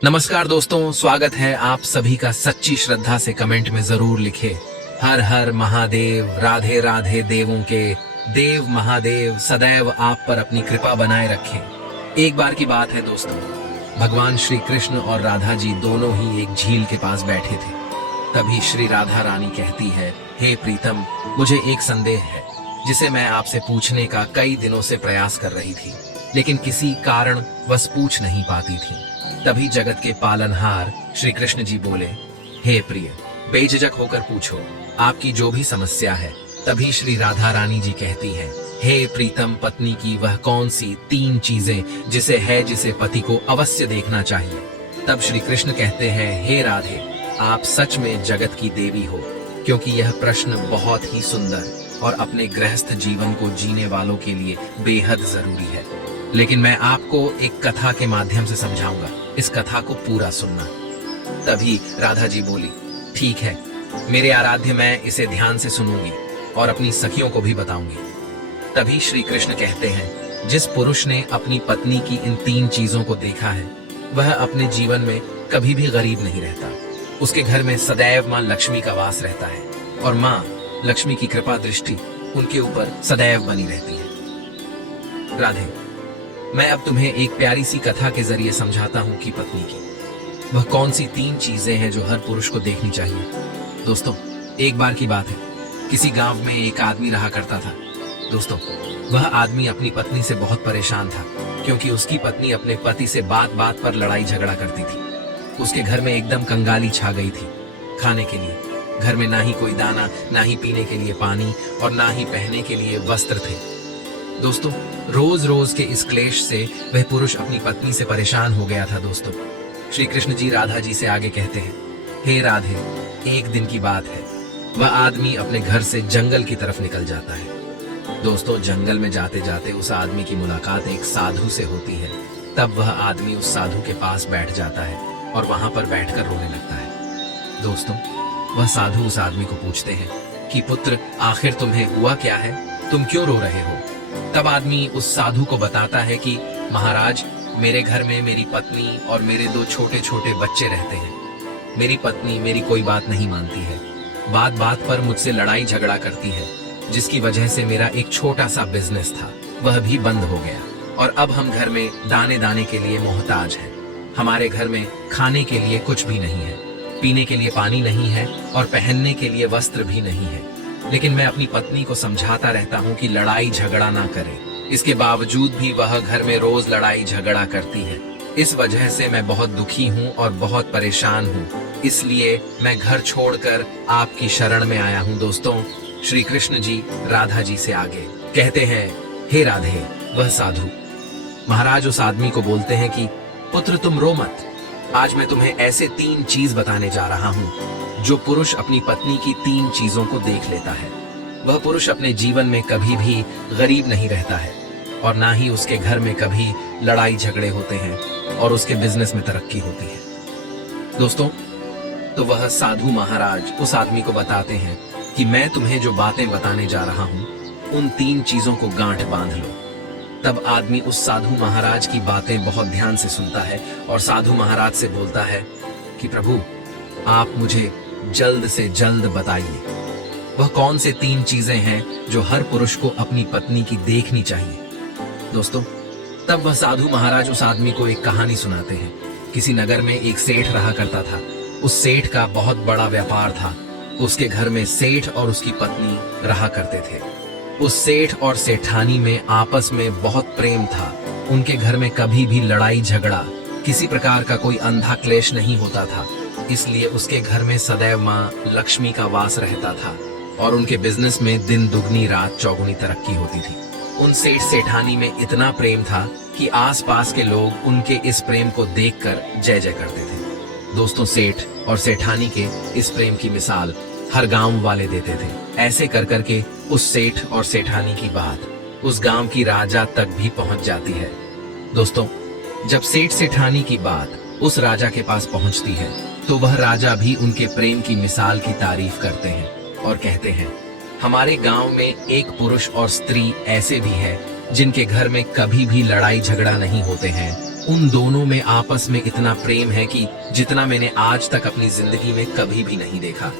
नमस्कार दोस्तों, स्वागत है आप सभी का। सच्ची श्रद्धा से कमेंट में जरूर लिखे हर हर महादेव, राधे राधे देवों के देव महादेव सदैव आप पर अपनी कृपा बनाए रखें। एक बार की बात है दोस्तों, भगवान श्री कृष्ण और राधा जी दोनों ही एक झील के पास बैठे थे। तभी श्री राधा रानी कहती है, हे प्रीतम, मुझे एक संदेह है जिसे मैं आपसे पूछने का कई दिनों से प्रयास कर रही थी, लेकिन किसी कारण बस पूछ नहीं पाती थी। तभी जगत के पालनहार श्री कृष्ण जी बोले, हे प्रिय, बेझिझक होकर पूछो आपकी जो भी समस्या है। तभी श्री राधा रानी जी कहती है, हे प्रीतम, पत्नी की वह कौन सी 3 चीजें जिसे पति को अवश्य देखना चाहिए। तब श्री कृष्ण कहते हैं, हे राधे, आप सच में जगत की देवी हो, क्योंकि यह प्रश्न बहुत ही सुंदर और अपने गृहस्थ जीवन को जीने वालों के लिए बेहद जरूरी है। लेकिन मैं आपको एक कथा के माध्यम से समझाऊंगा, इस कथा को पूरा सुनना। तभी राधा जी बोली, ठीक है मेरे आराध्य, मैं इसे ध्यान से सुनूंगी और अपनी सखियों को भी बताऊंगी। तभी श्री कृष्ण कहते हैं, जिस पुरुष ने अपनी पत्नी की इन 3 चीजों को देखा है, वह अपने जीवन में कभी भी गरीब नहीं रहता। उसके घर में सदैव मां लक्ष्मी का वास रहता है और मां लक्ष्मी की कृपा दृष्टि उनके ऊपर सदैव बनी रहती है। राधे, मैं अब तुम्हें एक प्यारी सी कथा के जरिए समझाता हूं कि पत्नी की वह कौन सी 3 चीजें हैं जो हर पुरुष को देखनी चाहिए। दोस्तों, एक बार की बात है, किसी गांव में एक आदमी रहा करता था। दोस्तों, वह आदमी अपनी पत्नी से बहुत परेशान था, क्योंकि उसकी पत्नी अपने पति से बात बात पर लड़ाई झगड़ा करती थी। उसके घर में एकदम कंगाली छा गई थी। खाने के लिए घर में ना ही कोई दाना, ना ही पीने के लिए पानी और ना ही पहनने के लिए वस्त्र थे। दोस्तों, रोज रोज के इस क्लेश से वह पुरुष अपनी पत्नी से परेशान हो गया था। दोस्तों, श्री कृष्ण जी राधा जी से आगे कहते हैं, हे राधे, एक दिन की बात है, वह आदमी अपने घर से जंगल की तरफ निकल जाता है। दोस्तों, जंगल में जाते जाते उस आदमी की मुलाकात एक साधु से होती है। तब वह आदमी उस साधु के पास बैठ जाता है और वहां पर बैठकर रोने लगता है। दोस्तों, वह साधु उस आदमी को पूछते हैं कि पुत्र, आखिर तुम्हें हुआ क्या है, तुम क्यों रो रहे हो। तब आदमी उस साधु को बताता है कि महाराज, मेरे घर में मेरी पत्नी और मेरे 2 छोटे छोटे बच्चे रहते हैं। मेरी पत्नी मेरी कोई बात नहीं मानती है, बात बात पर मुझसे लड़ाई झगड़ा करती है, जिसकी वजह से मेरा एक छोटा सा बिजनेस था वह भी बंद हो गया और अब हम घर में दाने दाने के लिए मोहताज हैं। हमारे घर में खाने के लिए कुछ भी नहीं है, पीने के लिए पानी नहीं है और पहनने के लिए वस्त्र भी नहीं है। लेकिन मैं अपनी पत्नी को समझाता रहता हूँ कि लड़ाई झगड़ा ना करे, इसके बावजूद भी वह घर में रोज लड़ाई झगड़ा करती है। इस वजह से मैं बहुत दुखी हूँ और बहुत परेशान हूँ, इसलिए मैं घर छोड़कर आपकी शरण में आया हूँ। दोस्तों, श्री कृष्ण जी राधा जी से आगे कहते हैं, हे राधे, वह साधु महाराज उस आदमी को बोलते हैं कि पुत्र, तुम रो मत, आज मैं तुम्हें ऐसे 3 चीज बताने जा रहा हूँ जो पुरुष अपनी पत्नी की 3 चीजों को देख लेता है। वह पुरुष अपने जीवन में कभी भी गरीब नहीं रहता है और ना ही उसके घर में कभी लड़ाई झगड़े होते हैं और उसके बिजनेस में तरक्की होती है। दोस्तों, तो वह साधु महाराज उस आदमी को बताते हैं कि मैं तुम्हें जो बातें बताने जा रहा हूं, उन 3 चीजों को गांठ बांध लो। तब आदमी उस साधु महाराज की बातें बहुत ध्यान से सुनता है और साधु महाराज से बोलता है कि प्रभु, आप मुझे जल्द से जल्द बताइए, वह कौन से 3 चीजें हैं जो हर पुरुष को अपनी पत्नी की देखनी चाहिए। दोस्तों, तब वह साधु महाराज उस आदमी को एक कहानी सुनाते हैं। किसी नगर में एक सेठ रहा करता था। उस सेठ का बहुत बड़ा व्यापार था। उसके घर में सेठ और उसकी पत्नी रहा करते थे। उस सेठ और सेठानी में आपस में बहुत प्रेम था। उनके घर में कभी भी लड़ाई झगड़ा, किसी प्रकार का कोई अंधा क्लेश नहीं होता था। इसलिए उसके घर में सदैव मां लक्ष्मी का वास रहता था और उनके बिजनेस में दिन दुगनी रात चौगुनी तरक्की होती थी। उन सेठ सेठानी में इतना प्रेम था कि आसपास के लोग उनके इस प्रेम को देखकर जय जय करते थे। दोस्तों, सेठ और सेठानी के इस प्रेम की मिसाल हर गांव वाले देते थे। ऐसे कर करके उस सेठ और सेठानी की बात उस गांव की राजा तक भी पहुंच जाती है। दोस्तों, जब सेठ सेठानी की बात उस राजा के पास पहुंचती है, तो वह राजा भी उनके प्रेम की मिसाल की तारीफ करते हैं और कहते हैं, हमारे गांव में एक पुरुष और स्त्री ऐसे भी हैं जिनके घर में कभी भी लड़ाई झगड़ा नहीं होते हैं उन दोनों में आपस में इतना प्रेम है कि जितना मैंने आज तक अपनी जिंदगी में कभी भी नहीं देखा।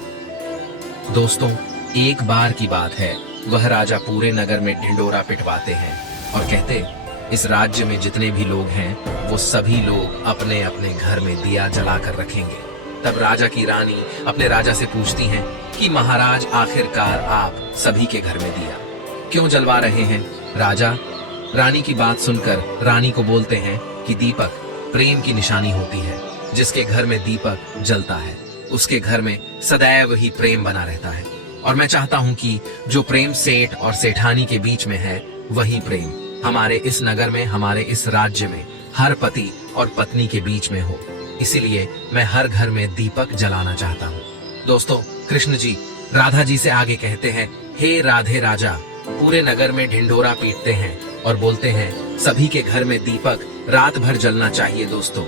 दोस्तों, एक बार की बात है, वह राजा पूरे नगर में ढिंडोरा पिटवाते हैं और कहते, इस राज्य में जितने भी लोग हैं वो सभी लोग अपने अपने घर में दिया जलाकर रखेंगे। तब राजा की रानी अपने राजा से पूछती हैं कि महाराज, आखिरकार आप सभी के घर में दिया क्यों जलवा रहे हैं? राजा रानी की बात सुनकर रानी को बोलते हैं कि दीपक प्रेम की निशानी होती है। जिसके घर में दीपक जलता है उसके घर में सदैव ही प्रेम बना रहता है, और मैं चाहता हूं कि जो प्रेम सेठ और सेठानी के बीच में है वही प्रेम हमारे इस नगर में, हमारे इस राज्य में हर पति और पत्नी के बीच में हो। इसीलिए मैं हर घर में दीपक जलाना चाहता हूँ। दोस्तों, कृष्ण जी राधा जी से आगे कहते हैं, हे राधे राजा, पूरे नगर में ढिंडोरा पीटते हैं और बोलते हैं सभी के घर में दीपक रात भर जलना चाहिए। दोस्तों,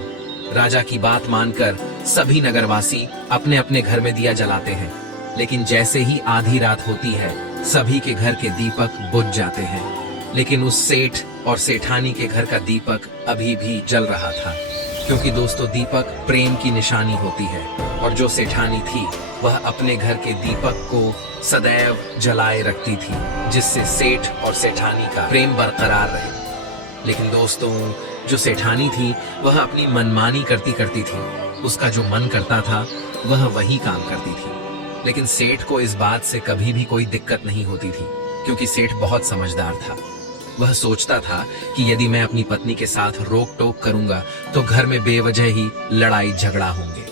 राजा की बात मानकर सभी नगरवासी अपने अपने घर में दिया जलाते हैं, लेकिन जैसे ही आधी रात होती है सभी के घर के दीपक बुझ जाते हैं। लेकिन उस सेठ और सेठानी के घर का दीपक अभी भी जल रहा था, क्योंकि दोस्तों दीपक प्रेम की निशानी होती है, और जो सेठानी थी वह अपने घर के दीपक को सदैव जलाए रखती थी, जिससे सेठ और सेठानी का प्रेम बरकरार रहे। लेकिन दोस्तों, जो सेठानी थी वह अपनी मनमानी करती करती थी, उसका जो मन करता था वह वही काम करती थी। लेकिन सेठ को इस बात से कभी भी कोई दिक्कत नहीं होती थी, क्योंकि सेठ बहुत समझदार था। वह सोचता था कि यदि मैं अपनी पत्नी के साथ रोक टोक करूंगा तो घर में बेवजह ही लड़ाई झगड़ा होंगे।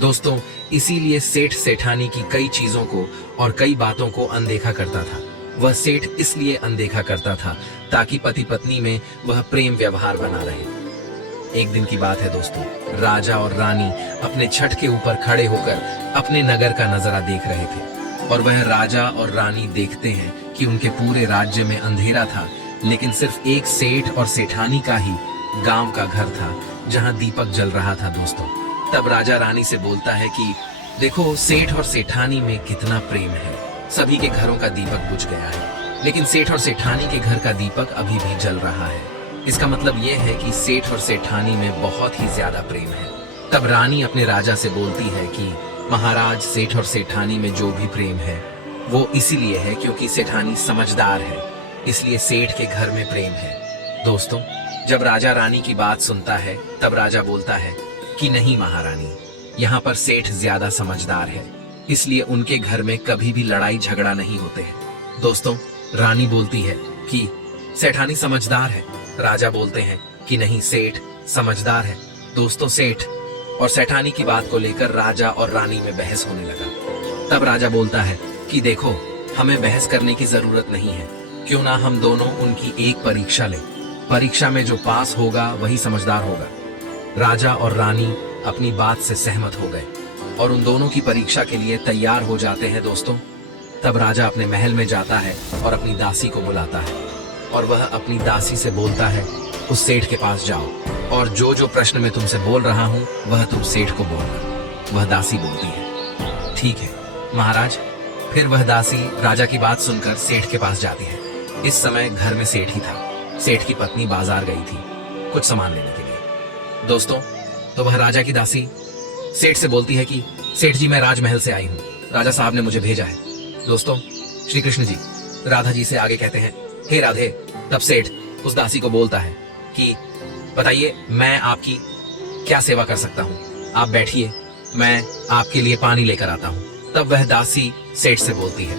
दोस्तों, इसीलिए सेठ सेठानी की कई चीजों को और कई बातों को अनदेखा करता था। वह सेठ इसलिए अनदेखा करता था ताकि पति पत्नी में वह प्रेम व्यवहार बना रहे। एक दिन की बात है दोस्तों, राजा और रानी अपने छत के ऊपर खड़े होकर अपने नगर का नजारा देख रहे थे, और वह राजा और रानी देखते हैं कि उनके पूरे राज्य में अंधेरा था, लेकिन सिर्फ एक सेठ और सेठानी का ही गांव का घर था जहां दीपक जल रहा था। दोस्तों, तब राजा रानी से बोलता है कि देखो, सेठ और सेठानी में कितना प्रेम है। सभी के घरों का दीपक बुझ गया है, लेकिन सेठ और सेठानी के घर का दीपक अभी भी जल रहा है। इसका मतलब यह है कि सेठ और सेठानी में बहुत ही ज्यादा प्रेम है। तब रानी अपने राजा से बोलती है कि महाराज, सेठ और सेठानी में जो भी प्रेम है वो इसीलिए है क्योंकि सेठानी समझदार है, इसलिए सेठ के घर में प्रेम है। दोस्तों, जब राजा रानी की बात सुनता है तब राजा बोलता है कि नहीं महारानी, यहाँ पर सेठ ज्यादा समझदार है, इसलिए उनके घर में कभी भी लड़ाई झगड़ा नहीं होते हैं। दोस्तों, रानी बोलती है कि सेठानी समझदार है। राजा बोलते हैं कि नहीं, सेठ समझदार है। दोस्तों, सेठ और सेठानी की बात को लेकर राजा और रानी में बहस होने लगा। तब राजा बोलता है कि देखो, हमें बहस करने की जरूरत नहीं है, क्यों ना हम दोनों उनकी एक परीक्षा लें। परीक्षा में जो पास होगा वही समझदार होगा। राजा और रानी अपनी बात से सहमत हो गए और उन दोनों की परीक्षा के लिए तैयार हो जाते हैं। दोस्तों, तब राजा अपने महल में जाता है और अपनी दासी को बुलाता है, और वह अपनी दासी से बोलता है, उस सेठ के पास जाओ और जो जो प्रश्न मैं तुमसे बोल रहा हूँ वह तुम सेठ को बोलना। वह दासी बोलती है, ठीक है महाराज। फिर वह दासी राजा की बात सुनकर सेठ के पास जाती है। इस समय घर में सेठ ही था। सेठ की पत्नी बाजार गई थी कुछ सामान लेने के लिए। दोस्तों, तो वह राजा की दासी सेठ से बोलती है कि सेठ जी, मैं राजमहल से आई हूँ, राजा साहब ने मुझे भेजा है। दोस्तों, श्री कृष्ण जी राधा जी से आगे कहते हैं, हे राधे। तब सेठ उस दासी को बोलता है कि बताइए, मैं आपकी क्या सेवा कर सकता हूँ? आप बैठिए, मैं आपके लिए पानी लेकर आता हूँ। तब वह दासी सेठ से बोलती है,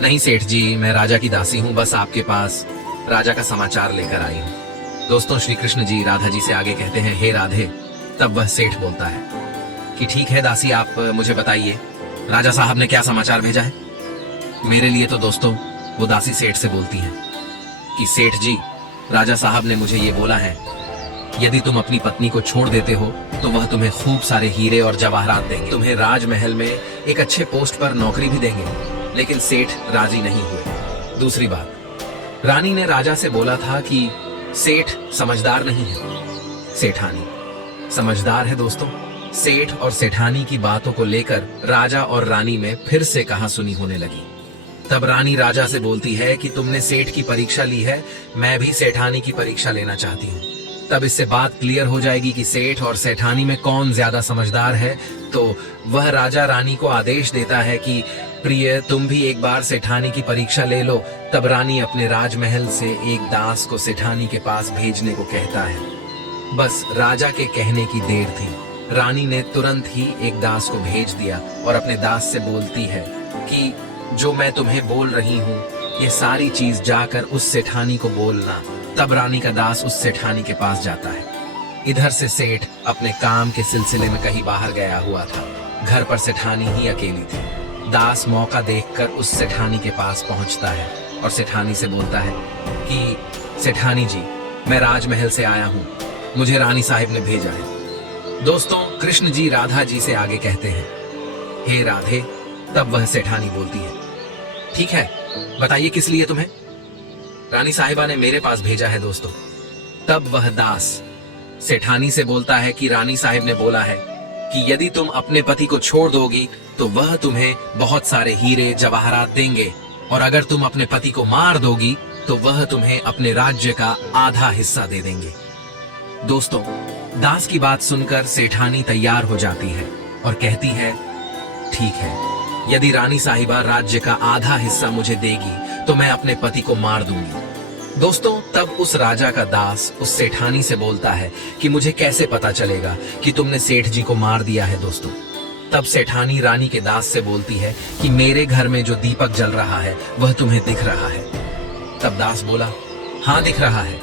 नहीं सेठ जी, मैं राजा की दासी हूँ, बस आपके पास राजा का समाचार लेकर आई हूँ। दोस्तों, श्री कृष्ण जी राधा जी से आगे कहते हैं, हे राधे। तब वह सेठ बोलता है कि ठीक है दासी, आप मुझे बताइए, राजा साहब ने क्या समाचार भेजा है मेरे लिए? तो दोस्तों, वो दासी सेठ से बोलती है कि सेठ जी, राजा साहब ने मुझे ये बोला है, यदि तुम अपनी पत्नी को छोड़ देते हो तो वह तुम्हें खूब सारे हीरे और जवाहरात देंगे, तुम्हें राजमहल में एक अच्छे पोस्ट पर नौकरी भी देंगे। लेकिन सेठ राजी नहीं हुए। दूसरी बात, रानी ने राजा से बोला था कि सेठ समझदार नहीं है, सेठानी समझदार है। दोस्तों, सेठ और सेठानी की बातों को लेकर राजा और रानी में फिर से कहासुनी होने लगी। तब रानी राजा से बोलती है कि तुमने सेठ की परीक्षा ली है, मैं भी सेठानी की परीक्षा लेना चाहती हूँ। तब इससे बात क्लियर हो जाएगी कि सेठ और सेठानी में कौन ज्यादा समझदार है। तो वह राजा रानी को आदेश देता है कि प्रिय, तुम भी एक बार सेठानी की परीक्षा ले लो। तब रानी अपने राजमहल से एक दास को सेठानी के पास भेजने को कहता है। बस राजा के कहने की देर थी। रानी ने तुरंत ही एक दास को भेज दिया और अपने दास से बोलती है कि जो मैं तुम्हें बोल रही हूँ ये सारी चीज जाकर उस सेठानी को बोलना। तब रानी का दास उस सेठानी के पास जाता है। इधर से सेठ अपने काम के सिलसिले में कहीं बाहर गया हुआ था। घर पर सेठानी ही अकेली थी। दास मौका देखकर उस सेठानी के पास पहुंचता है और सेठानी से बोलता है कि सेठानी जी, मैं राजमहल से आया हूँ, मुझे रानी साहिब ने भेजा है। दोस्तों, कृष्ण जी राधा जी से आगे कहते हैं, हे राधे। तब वह सेठानी बोलती है, ठीक है, बताइए किस लिए तुम्हें? रानी साहिबा ने मेरे पास भेजा है दोस्तों। तब वह दास सेठानी से बोलता है कि रानी साहिब ने बोला है कि यदि तुम अपने पति को छोड़ दोगी तो वह तुम्हें बहुत सारे हीरे जवाहरात देंगे, और अगर तुम अपने पति को मार दोगी तो वह तुम्हें अपने राज्य का आधा हिस्सा दे देंगे। दोस्तों, दास की बात सुनकर सेठानी तैयार हो जाती है और कहती है, ठीक है, यदि रानी साहिबा राज्य का आधा हिस्सा मुझे देगी तो मैं अपने पति को मार दूंगी। दोस्तों, तब उस राजा का दास उस सेठानी से बोलता है कि मुझे कैसे पता चलेगा कि तुमने सेठ जी को मार दिया है दोस्तों। तब सेठानी रानी के दास से बोलती है कि मेरे घर में जो दीपक जल रहा है वह तुम्हें दिख रहा है। तब दास बोला, हाँ दिख रहा है।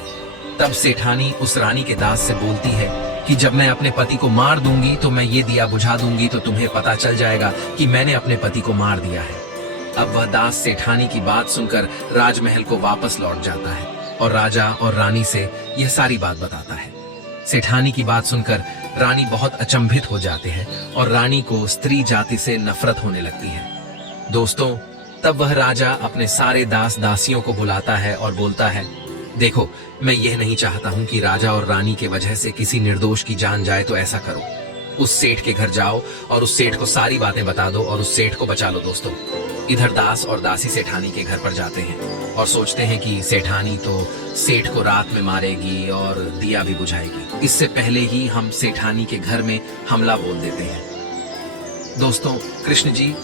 तब सेठानी उस रानी के दास से बोलती है कि जब मैं अपने पति को मार दूंगी तो मैं ये दिया बुझा दूंगी तो तुम्हें पता चल जाएगा कि मैंने अपने पति को मार दिया है। अब वह दास सेठानी की बात सुनकर राजमहल को वापस लौट जाता है और राजा और रानी से यह सारी बात बताता है। सेठानी की बात सुनकर रानी बहुत अचंभित हो जाते हैं और रानी को स्त्री जाति से नफरत होने लगती है। दोस्तों, तब वह राजा अपने सारे दास दासियों को बुलाता है और बोलता है, देखो, मैं यह नहीं चाहता हूं कि राजा और रानी के वजह से किसी निर्दोष की जान जाए, तो ऐसा करो, उस सेठ के घर जाओ और उस सेठ को सारी बातें बता दो और उस सेठ को बचा लो। दोस्तों, इधर दास और दासी सेठानी के घर पर जाते हैं और सोचते हैं कि सेठानी तो सेठ को रात में मारेगी और दिया भी बुझाएगी। इससे पहले ही हम सेठानी के घर में हमला बोल देते हैं। दोस्तों, कृष्ण जी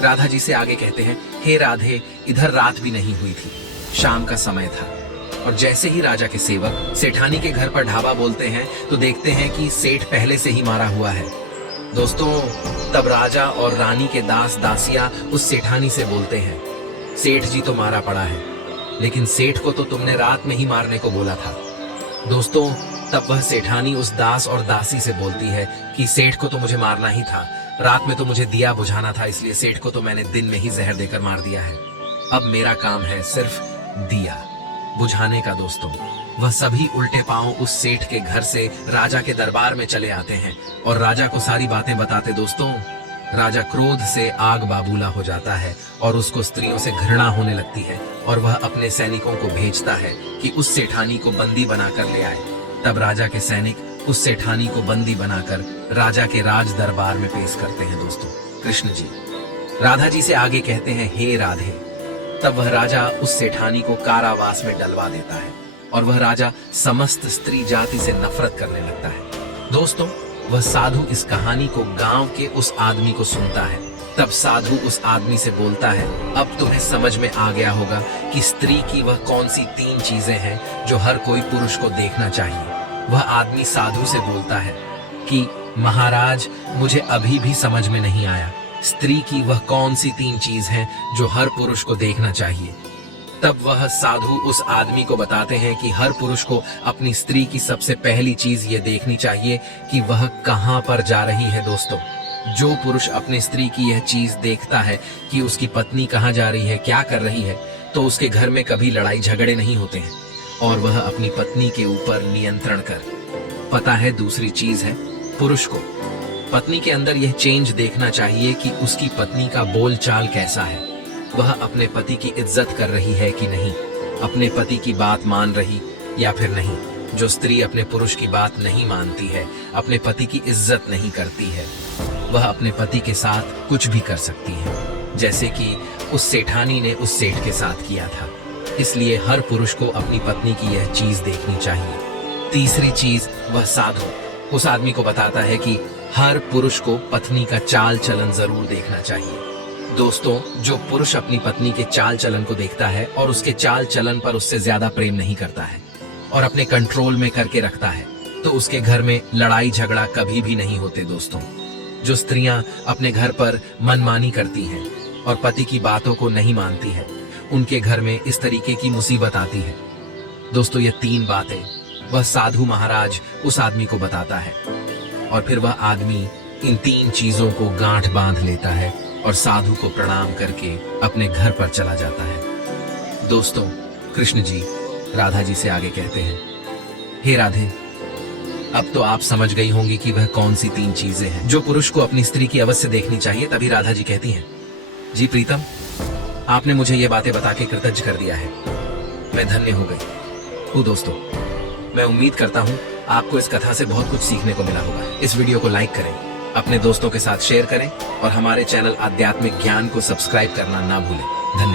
राधा जी से आगे कहते हैं, हे राधे, इधर रात भी नहीं हुई थी, शाम का समय था और जैसे ही राजा के सेवक सेठानी के घर पर ढाबा बोलते हैं तो देखते हैं कि सेठ पहले से ही मारा हुआ है। दोस्तों, तब राजा और रानी के दास दासिया उस सेठानी से बोलते हैं, सेठ जी तो मारा पड़ा है, लेकिन सेठ को तो तुमने रात में ही मारने को बोला था। दोस्तों, तब वह सेठानी उस दास और दासी से बोलती है कि सेठ को तो मुझे मारना ही था, रात में तो मुझे दिया बुझाना था, इसलिए सेठ को तो मैंने दिन में ही जहर देकर मार दिया है। अब मेरा काम है सिर्फ दिया बुझाने का। दोस्तों, वह सभी उल्टे पांव उस सेठ के घर से राजा के दरबार में चले आते हैं और राजा को सारी बातें बताते। दोस्तों, राजा क्रोध से आग बाबूला हो जाता है और उसको स्त्रियों से घृणा होने लगती है और वह अपने सैनिकों को भेजता है कि उस सेठानी को बंदी बनाकर ले आए। तब राजा के सैनिक उस सेठानी को बंदी बनाकर राजा के राज दरबार में पेश करते हैं। दोस्तों, कृष्ण जी राधा जी से आगे कहते हैं, हे राधे। तब वह राजा उस सेठानी को कारावास में डलवा देता है और वह राजा समस्त स्त्री जाति से नफरत करने लगता है। दोस्तों, वह साधु इस कहानी को गांव के उस आदमी को सुनता है। तब साधु उस आदमी से बोलता है, अब तुम्हें समझ में आ गया होगा कि स्त्री की वह कौन सी 3 चीजें हैं जो हर कोई पुरुष को देखना चाहिए। वह आदमी साधु से बोलता है कि महाराज, मुझे अभी भी समझ में नहीं आया, स्त्री की वह कौन सी 3 चीज हैं जो हर पुरुष को देखना चाहिए। तब वह साधु उस आदमी को बताते हैं कि हर पुरुष को अपनी स्त्री की सबसे पहली चीज ये देखनी चाहिए कि वह कहां पर जा रही है। दोस्तों, जो पुरुष अपनी स्त्री की यह चीज देखता है कि उसकी पत्नी कहां जा रही है, क्या कर रही है, तो उसके घर में कभी लड़ाई झगड़े नहीं होते हैं और वह अपनी पत्नी के ऊपर नियंत्रण कर। पता है दूसरी चीज है, पुरुष को पत्नी के अंदर यह चेंज देखना चाहिए कि उसकी पत्नी का बोल चाल कैसा है, वह अपने पति की इज्जत कर रही है कि नहीं, अपने पति की बात मान रही या फिर नहीं। जो स्त्री अपने पुरुष की बात नहीं मानती है, अपने पति की इज्जत नहीं करती है, वह अपने पति के साथ कुछ भी कर सकती है, जैसे कि उस सेठानी ने उस सेठ के साथ किया था। इसलिए हर पुरुष को अपनी पत्नी की यह चीज देखनी चाहिए। तीसरी चीज वह साधु उस आदमी को बताता है कि हर पुरुष को पत्नी का चाल चलन जरूर देखना चाहिए। दोस्तों, जो पुरुष अपनी पत्नी के चाल चलन को देखता है और उसके चाल चलन पर उससे ज्यादा प्रेम नहीं करता है और अपने कंट्रोल में करके रखता है, तो उसके घर में लड़ाई झगड़ा कभी भी नहीं होते। दोस्तों, जो स्त्रियां अपने घर पर मनमानी करती हैं और पति की बातों को नहीं मानती हैं, उनके घर में इस तरीके की मुसीबत आती है। दोस्तों, ये 3 बातें वह साधु महाराज उस आदमी को बताता है और फिर वह आदमी इन 3 चीजों को गांठ बांध लेता है और साधु को प्रणाम करके अपने घर पर चला जाता है। दोस्तों, कृष्ण जी राधा जी से आगे कहते हैं, हे राधे, अब तो आप समझ गई होंगी कि वह कौन सी 3 चीजें हैं जो पुरुष को अपनी स्त्री की अवश्य देखनी चाहिए। तभी राधा जी कहती हैं, जी प्रीतम, आपने मुझे ये बातें बता के कृतज्ञ कर दिया है, मैं धन्य हो गई हूँ। दोस्तों, मैं उम्मीद करता हूँ आपको इस कथा से बहुत कुछ सीखने को मिला होगा। इस वीडियो को लाइक करें, अपने दोस्तों के साथ शेयर करें और हमारे चैनल आध्यात्मिक ज्ञान को सब्सक्राइब करना ना भूलें। धन्यवाद।